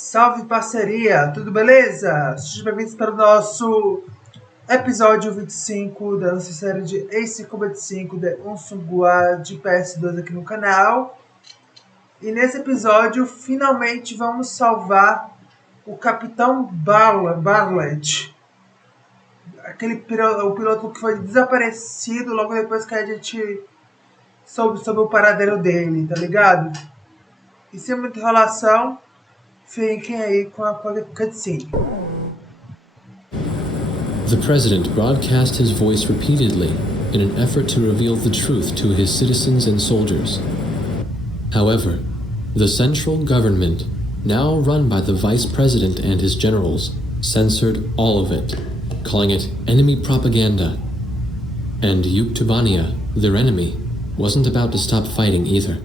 Salve parceria, tudo beleza? Sejam bem-vindos para o nosso episódio 25 da nossa série de Ace Combat 5 de Unsung War de PS2 aqui no canal. E nesse episódio, finalmente vamos salvar o Capitão Bartlett, o piloto que foi desaparecido logo depois que a gente soube sobre o paradeiro dele, tá ligado? E sem muita enrolação, fiquem aí com a cutscene. The President broadcast his voice repeatedly in an effort to reveal the truth to his citizens and soldiers. However, the central government, now run by the Vice President and his generals, censored all of it, calling it enemy propaganda. And Yuktubania, their enemy, wasn't about to stop fighting either.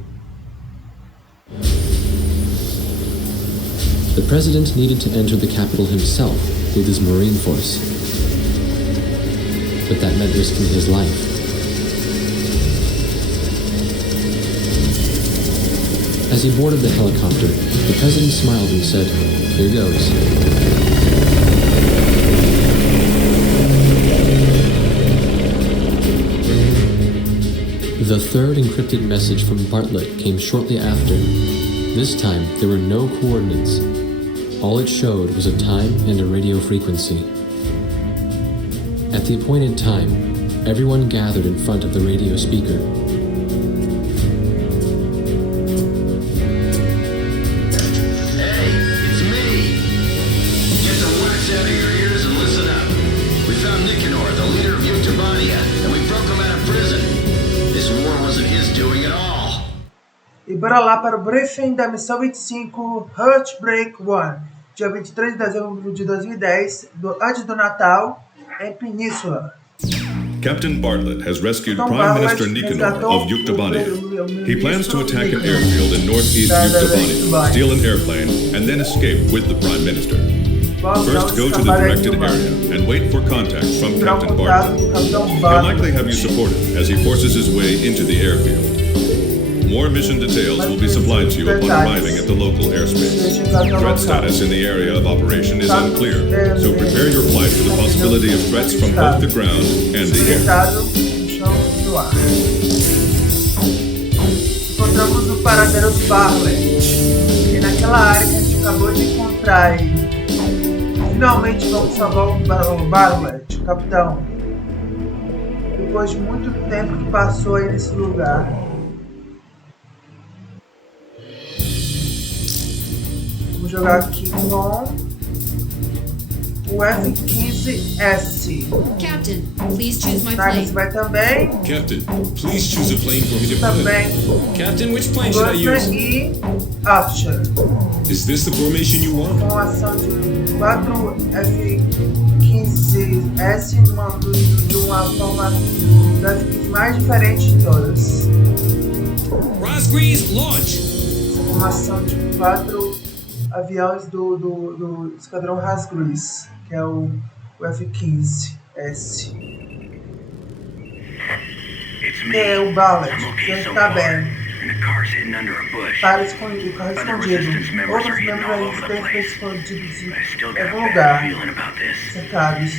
The President needed to enter the capital himself with his Marine force. But that meant risking his life. As he boarded the helicopter, the President smiled and said, "Here goes." The third encrypted message from Bartlett came shortly after. This time, there were no coordinates. All it showed was a time and a radio frequency. At the appointed time, everyone gathered in front of the radio speaker. Hey, it's me! Get the wax out of your ears and listen up. We found Nicanor, the leader of Yuktubania, and we broke him out of prison. This war wasn't his doing at all. E bora lá para o briefing da missão 25, Heartbreak 1, dia 23 de dezembro de 2010, antes do Natal, em Península. Captain Bartlett has rescued Prime Minister Nicanor of Yuktubania. He plans to attack an airfield in northeast Yuktubania, steal an airplane, and then escape with the Prime Minister. First, go to the directed area and wait for contact from Captain Bartlett. He'll likely have you supported as he forces his way into the airfield. More mission details will be supplied to you upon arriving at the local airspace. Threat status in the area of operation is unclear, so prepare your flight for the possibility of threats from both the ground and the air. Encontramos o paradeiro Bartlett, e naquela área que a gente acabou de encontrar aí. Finalmente vamos salvar o Bartlett, o capitão. Depois de muito tempo que passou aí nesse lugar. Jogar aqui com o F-15S. Captain, please choose my Nagas plane. vai também. Captain, please choose a plane for me to fly. Também. Captain, which plane should I use? E Archer. Is this the formation you want? Com ação de 4 F-15S de uma forma das F-15 mais diferente de todas. Rosgreaves, launch! Com uma ação de 4 aviões do Esquadrão Rosgreaves, que é o F-15S. Que é o Bartlett, que está bem. Está escondido, o carro escondido. Outros membros aí estão escondidos em algum lugar. Cercados.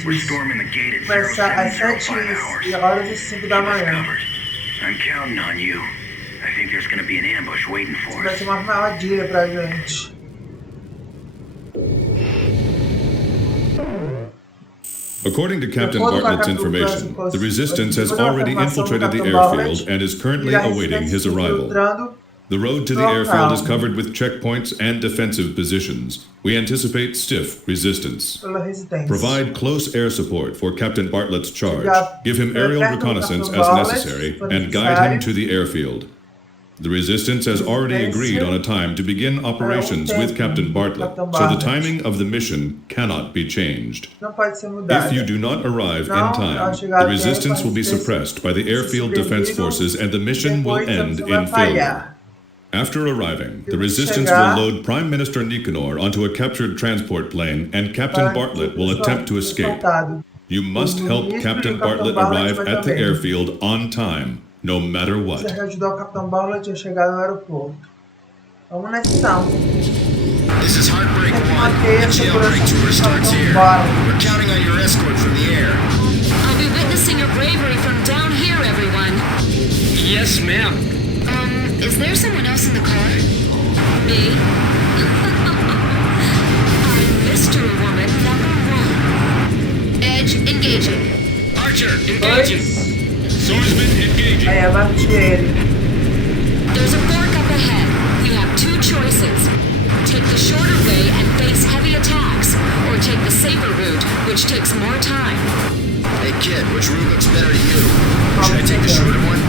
Começa às 7h05 da manhã. Vai ser uma armadilha pra gente. According to Captain Bartlett's information, the Resistance has already infiltrated the airfield and is currently awaiting his arrival. The road to the airfield is covered with checkpoints and defensive positions. We anticipate stiff resistance. Provide close air support for Captain Bartlett's charge. Give him aerial reconnaissance as necessary and guide him to the airfield. The Resistance has already agreed on a time to begin operations with Captain Bartlett, so the timing of the mission cannot be changed. If you do not arrive in time, the Resistance will be suppressed by the airfield defense forces and the mission will end in failure. After arriving, the Resistance will load Prime Minister Nicanor onto a captured transport plane and Captain Bartlett will attempt to escape. You must help Captain Bartlett arrive at the airfield on time. No matter what. Você ajudar o Capitão Bartlett a chegar no aeroporto. Vamos nessa ação. This is Heartbreak Tem que 1. manter The a jailbreak segurança tour do starts Capitão here. Bartlett. We're counting on your escort from the air. I'll be witnessing your bravery from down here, everyone. Yes, ma'am. Is there someone else in the car? Me? I'm mystery woman #1. Edge engaging. Archer, engaging. Dois. Swordsman, engaging. Aí abate ele. There's a fork up ahead. You have two choices. Take the shorter way and face heavy attacks, or take the safer route, which takes more time. Hey kid, which route looks better to you? Should I take the shorter one?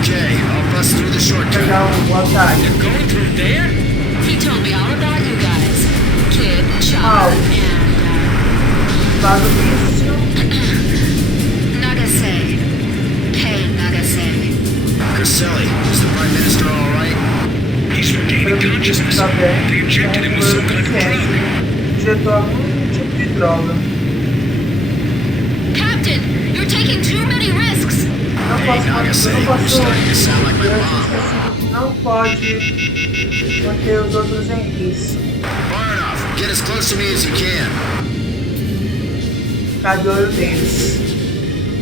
Okay, I'll bust through the shortcut. Pegar o ataque. You're going through there? He told me all about you guys. Kid, Oh. Chopper, and, Lado míssil. Nagase. Hey, Nagase. Caselli, is the Prime Minister all right? He's regaining consciousness. Tá bem. They injected him with some kind of drug. Injetou algum tipo de droga. Captain, you're taking too many risks. Não Hey, posso, Nagase, eu não you're posso. starting to sound like my Eu mom. esqueci que não pode manter os outros em risco. Far enough. Get as close to me as you can. Ficar de olho neles.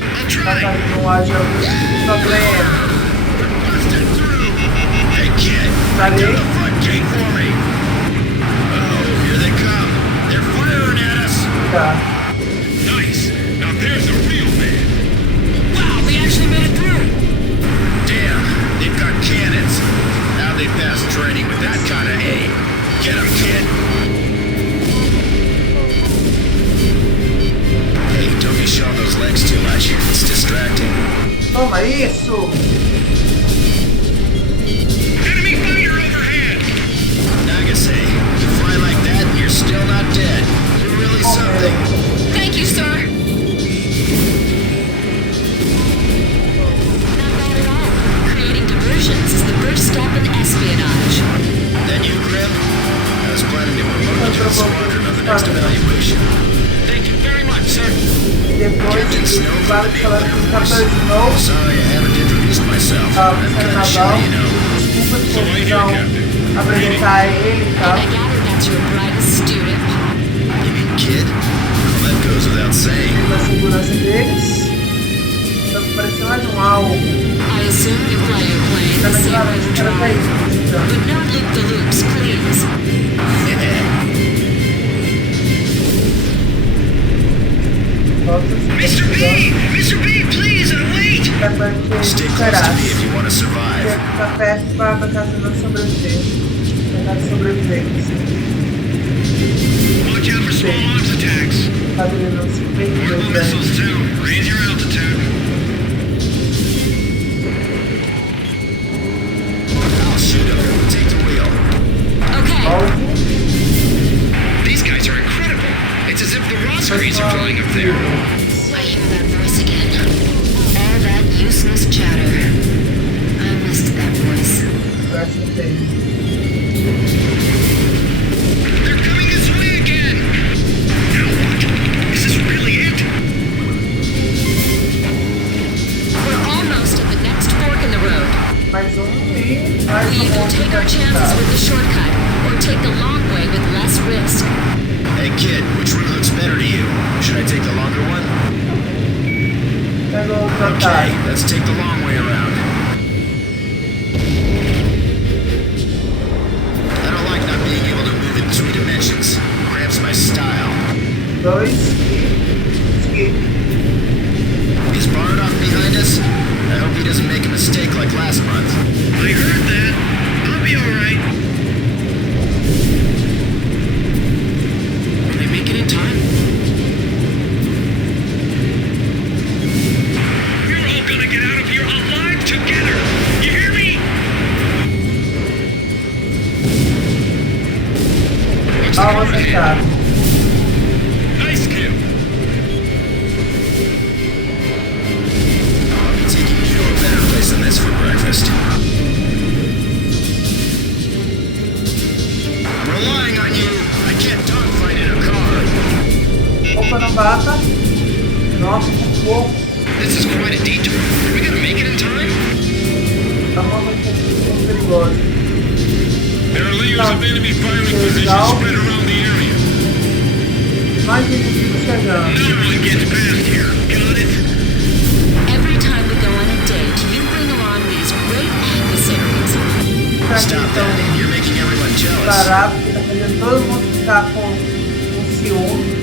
I'll Pra try. caso não haja algum problema. Busted through. Hey kid, break down the front gate for me. Oh, here they come. They're firing at us. Tá. Nice. Now there's a real man. Wow, we actually made it through. Damn, they've got cannons. Now they pass training with that kind of aim. Get 'em, kid. Hey, don't be showing those legs too much. It's distracting. Toma isso! Enemy fighter overhead. Nagase, you fly like that and you're still not dead. You're really something. Thank you, sir. Not bad at all. Creating diversions is the first step in espionage. Then you, Grim? I was planning to promote you to the squadron on the next evaluation. Thank you very much, sir. Depois Captain Snow de for the vários name falando of com o course. Capitão de novo. Sorry I haven't introduced myself. I'm kinda shy, you know. Desculpa So se right não here, Captain. apresentar ele e tal. I gather that's your brightest student. You mean kid? Well, that goes without saying. Da segurança deles. Tá parecendo mais um alvo. I assume you fly your plane Tá the same naquela way you cara pra drive. isso. Então. But not loop the loops, please. Volta Mr. B! Mr. B, please, wait! é pra que Stay close to me if you want to survive. Tem que ficar perto pra caso não sobreviver. Pra caso sobreviver. Watch out for small arms attacks. Caso ele não se Portable perder. missiles, too. Raise your altitude. I'll shoot him. Take the wheel. Okay. Alvo. These guys are incredible. It's as if the Roscreens are flying up there. I hear that voice again. All that useless chatter. I missed that voice. Parece que tem. They're coming this way again. Now what? Is this really it? We're almost at the next fork in the road. Mais e mais We either take our chances with the shortcut or take the long way with less risk. Hey kid, which route looks better to you? Should I take the longer one? Pega o Okay, atalho. let's take the long way around. I don't like not being able to move in 3 dimensions. Cramps my style. 2 e seguir. Is Bardoff behind us? I hope he doesn't make a mistake like last month. I heard that. I'll be alright. Will they make it in time? We're all gonna get out of here alive together. You hear me? What's the Alvo car ahead? acertado. Nice kill. I'll be taking you to a better place than this for breakfast. I'm relying on you. I can't dogfight in a car. Opa, não bata. Nossa, que pouco. This is quite a detour. Are we gonna make it in time? Tá uma coisa perigosa. There are layers of enemy firing positions spread around the area. Mais inimigos chegando. No one gets past here. Got it? Every time we go on a date, you bring along these great adversaries. Stop that. You're making everyone jealous. Parar, porque tá fazendo todo mundo ficar com ciúme.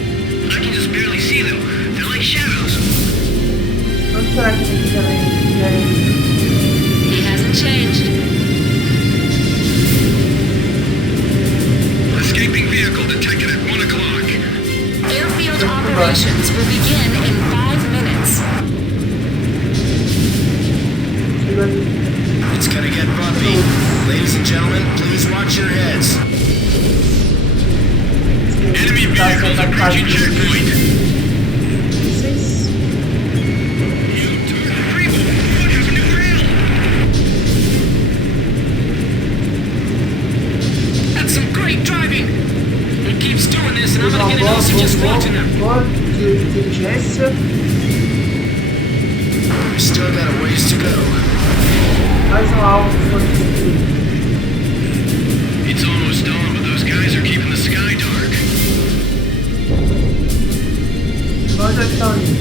I can just barely see them. They're like shadows. Onde será que eles querem ir? He hasn't changed. Escaping vehicle detected at 1 o'clock. Airfield operations will begin in 5 minutes. It's gonna get bumpy. Ladies and gentlemen, please watch your heads. Enemy vehicles approaching checkpoint. You took the freeway. What happened to rail? That's some great driving. He keeps doing this, and I'm gonna get an ulcer just watching them. Diligência. Still got a ways to go. Mais alvo foi destruído. It's almost dawn, but those guys are keeping the sky dark. Onde é que estão indo?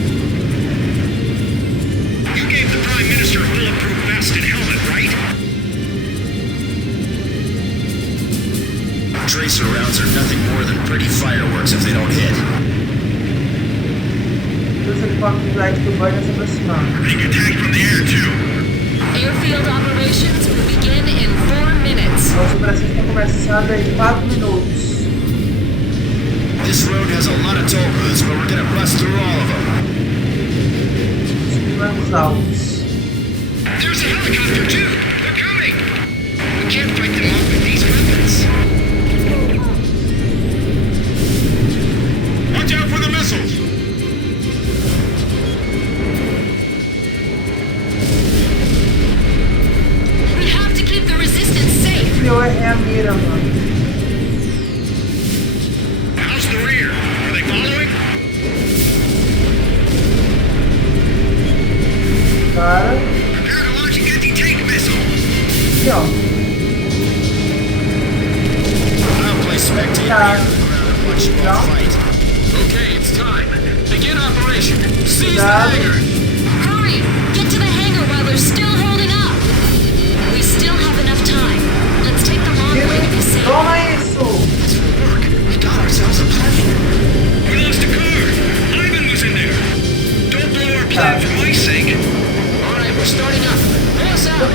You gave the Prime Minister a bulletproof vest and helmet, right? Tracer rounds are nothing more than pretty fireworks if they don't hit. Os helicópteros do banho se aproximando. Being attacked from the air, too. Airfield operations will begin in 4 minutes. As operações estão começando em 4 minutos. This road has a lot of toll booths, but we're gonna bust through all of them. Os primeiros alvos. There's a helicopter, too. They're coming. We can't fight them off with these weapons. Watch out for the missiles. We have to keep the resistance safe. O pior é a mira, mano. How's the rear? Are they following? Cara. Prepare to launch an anti-tank missile. Aqui, ó. I'll play spectator Tá. here and watch you all fight. Okay, it's time. Begin operation. Seize the Cuidado. hangar. Hurry! Get to the hangar while they're still holding up. We still have enough time. Let's take the long way to be safe. Toma isso! This will work. We got ourselves a plane. We lost a car. Ivan was in there. Don't blow our plan for my sake. All right, we're starting up. Pull us out.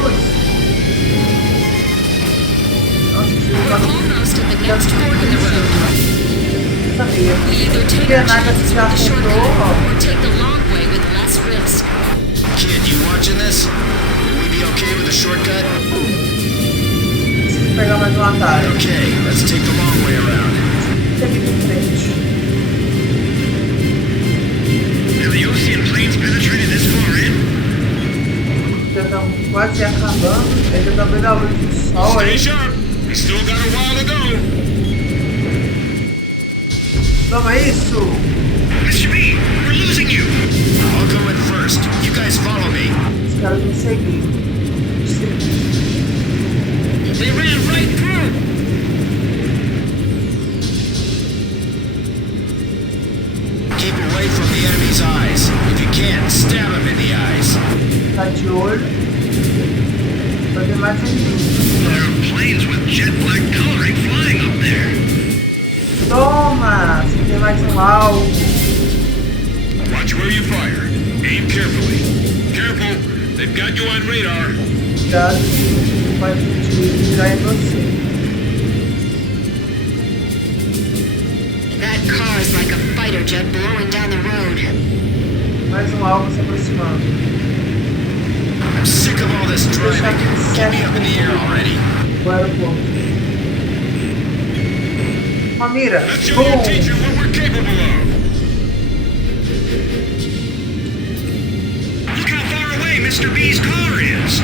We're almost at the next fork in the road. Sabia. We either take Porque a our nada chances já with the shortcut afundou, ó. or take the long way with less risk. Kid, you watching this? Will we be okay with the shortcut? Preciso pegar mais um atalho. Okay, let's take the long way around. Aqui de frente. Have the Ocean planes penetrated this far in? Já estão quase acabando. Ainda tá vendo a luz do sol Stay aí. sharp. We still got a while to go. Toma isso! Mr. B, we're losing you. I'll go in first. You guys follow me. Os caras vão seguir. They ran right through. Keep away from the enemy's eyes. If you can, stab him in the eyes. Tá de olho. Vai ter mais inimigos. There are planes with jet black coloring flying up there. Toma! Você tem mais um alvo. Watch where you fire. Aim carefully. Careful. They've got you on radar. Cuidado, vai tirar em você. That car is like a fighter jet blowing down the road. Mais um alvo se aproximando. I'm sick of all this driving. Get me up in the air already. O aeroporto. Uma mira. Let's show your teacher what we're capable of. Look how far away Mr. B's car is.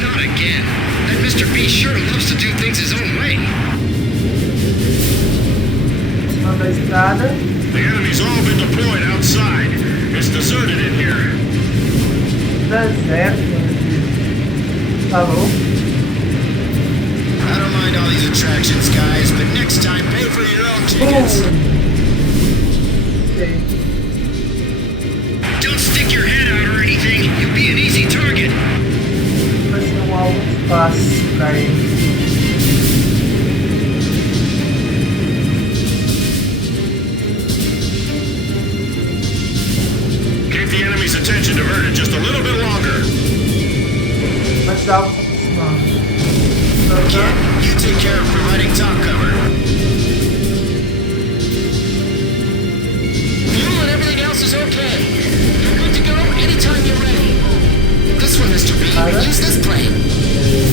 Not again. That Mr. B sure loves to do things his own way. Aproximando a estrada. The enemy's all been deployed outside. It's deserted in here. Deserto. Falou. I don't mind mind all these attractions, guys, but next time pay for your own tickets. Okay. Don't stick your head out or anything. You'll be an easy target. Vai ser algo fácil pra ele. Keep the enemy's attention diverted just a little bit longer. Mas algo se aproximando. Kid, you take care of providing top cover. Fuel and everything else is okay. You're good to go anytime you're ready. This one, Mr. B. Use this plane.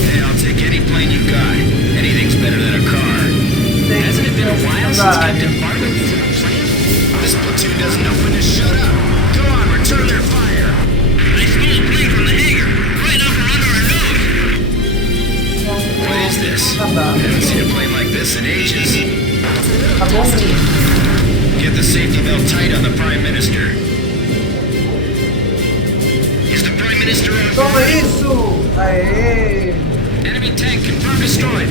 Hey, I'll take any plane you got. Anything's better than a car. Hasn't it been a while since Captain Bartlett flew a plane? This platoon doesn't know when to shut up. Go on, return their fire. I stole a plane from the hangar, right over under our nose. What is this? I haven't seen a plane like this in ages. Tá bom? Get the safety belt tight on the Prime Minister. Is the Prime Minister on Toma board? isso! Aê! Enemy tank confirmed destroyed.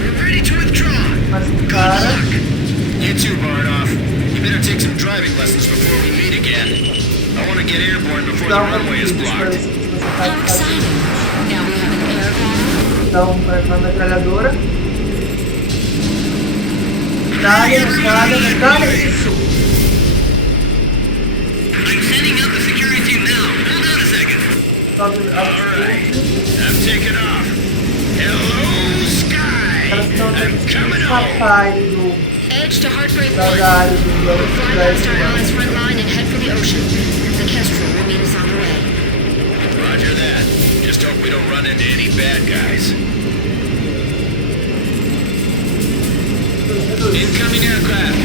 We're ready to withdraw. Mas o Good cara... luck. You too, Bardoff. You better take some driving lessons before we meet again. I want to get airborne before the Dá uma runway is para blocked. isso que você How faz. exciting. Now we have an air bomb. Dá uma metralhadora. Metralha, isso! I'm sending out the security team now. Hold on a second. Sobe All right. I'm taking off. Hello, sky. Elas estão I'm coming home. escapar do... Edge to Heartbreak da 1. área do... We'll fly past our allies' front line and head for the ocean. The Kestrel will meet us on the way. Roger that. Just hope we don't run into any bad guys. Incoming aircraft.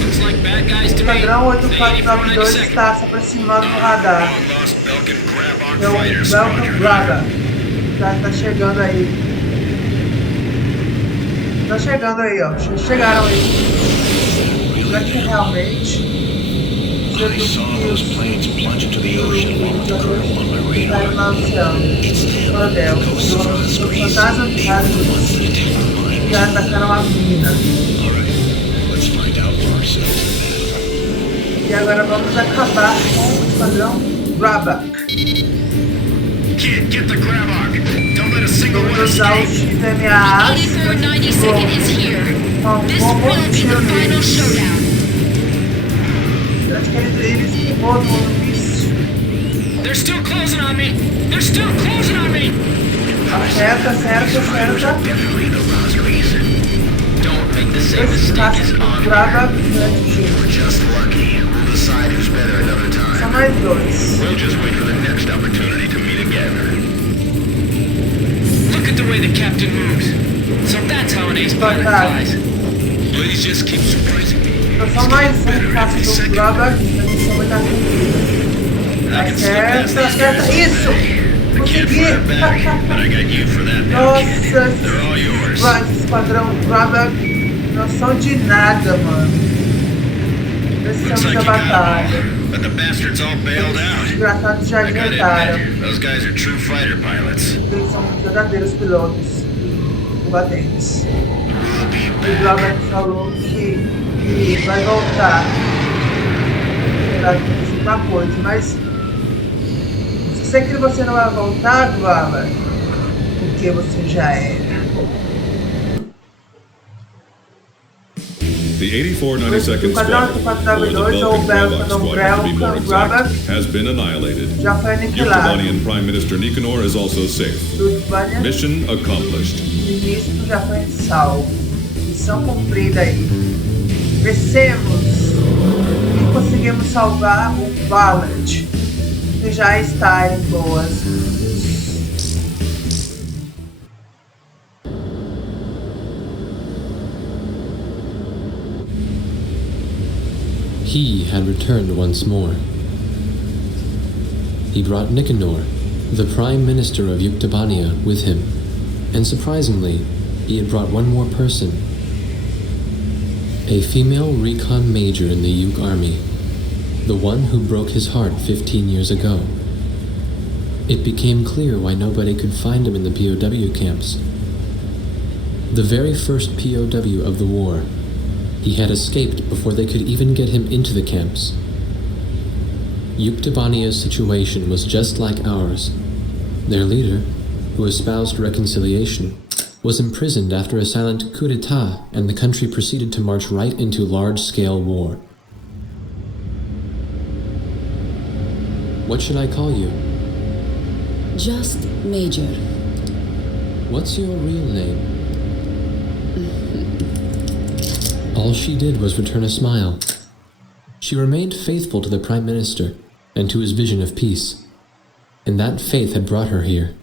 Looks like bad guys to O me. padrão 8492 está se aproximando no radar. Lost Belkin Grabok É o Fighter Belkan Squadron. Braga. Tá chegando aí. Tá chegando aí, ó. Chegaram aí. Será que realmente... I saw those planes plunge into the ocean while recurring on my radar. Caiu no oceano. Coronel. O fantasma de rádio já atacaram a mina. Alright, let's find out for ourselves. E agora vamos acabar com o esquadrão Grabak. Kid, get the Grabok. Don't let a single one Vamos usar escape. os TMAs. 8492 is here. This will be the final showdown. Acho que eles rodam no míssil. They're still closing on me. They're still closing on me. Acerta. Definitely the wrong reason. Don't make the same Esse mistake caça as do on. Grabak grande. We're just lucky. We'll decide who's better another São time. mais dois. We'll just wait for the next opportunity to meet again. Look at the way the captain moves. So that's how an ace pilot flies. Please just keep surprising me. Então só mais caça do Grabak. A missão vai estar cumprida. Acerta. Isso! Consegui! But I got you for that now, Nossa, kid. They're all yours. esse esquadrão Grabak não são de nada, mano. Looks Precisamos like da you got batalha. them all, but the bastards all bailed Os out. desgraçados já I gotta adiantaram. admit, those guys are true fighter pilots. Eles são verdadeiros pilotos e combatentes. O Grabak falou que vai voltar pra uma coisa, mas se você que você não vai voltar, Grabak, porque você já era. The 8492nd O padrão Squadron, or the 8492 ou Belkin o Grabok Squadron to be more Grabak exact, has been annihilated. já foi aniquilado. Yuktobanian Prime Minister Nicanor is also safe. Urbânia, Mission accomplished. o ministro já foi salvo. Missão cumprida aí. Vencemos e conseguimos salvar o Bartlett, que já está em boas mãos. He had returned once more. He brought Nicanor, the Prime Minister of Yuktobania, with him, and surprisingly, he had brought one more person. A female recon major in the Yuk army, the one who broke his heart 15 years ago. It became clear why nobody could find him in the POW camps. The very first POW of the war, he had escaped before they could even get him into the camps. Yuktobania's situation was just like ours. Their leader, who espoused reconciliation, was imprisoned after a silent coup d'etat, and the country proceeded to march right into large-scale war. What should I call you? Just Major. What's your real name? All she did was return a smile. She remained faithful to the Prime Minister and to his vision of peace, and that faith had brought her here.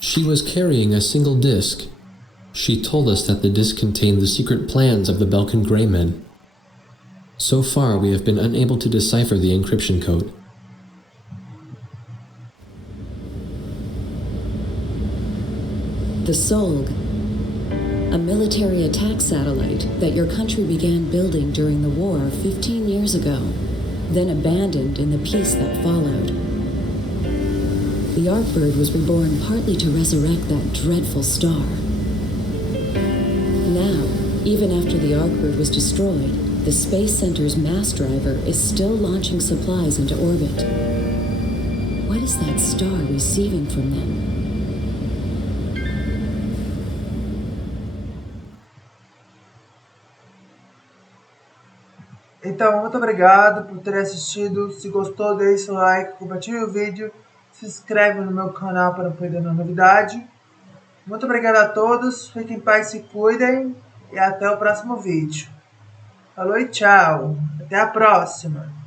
She was carrying a single disc. She told us that the disc contained the secret plans of the Belkan Grey Men. So far, we have been unable to decipher the encryption code. The Solg, a military attack satellite that your country began building during the war 15 years ago, then abandoned in the peace that followed. The Arkbird was reborn partly to resurrect that dreadful star. Now, even after the Arkbird was destroyed, the Space Center's mass driver is still launching supplies into orbit. What is that star receiving from them? Então, muito obrigado por ter assistido. Se gostou, deixe o like, compartilhe o vídeo, se inscreve no meu canal para não perder nenhuma novidade. Muito obrigado a todos, fiquem em paz, se cuidem e até o próximo vídeo. Falou e tchau, até a próxima!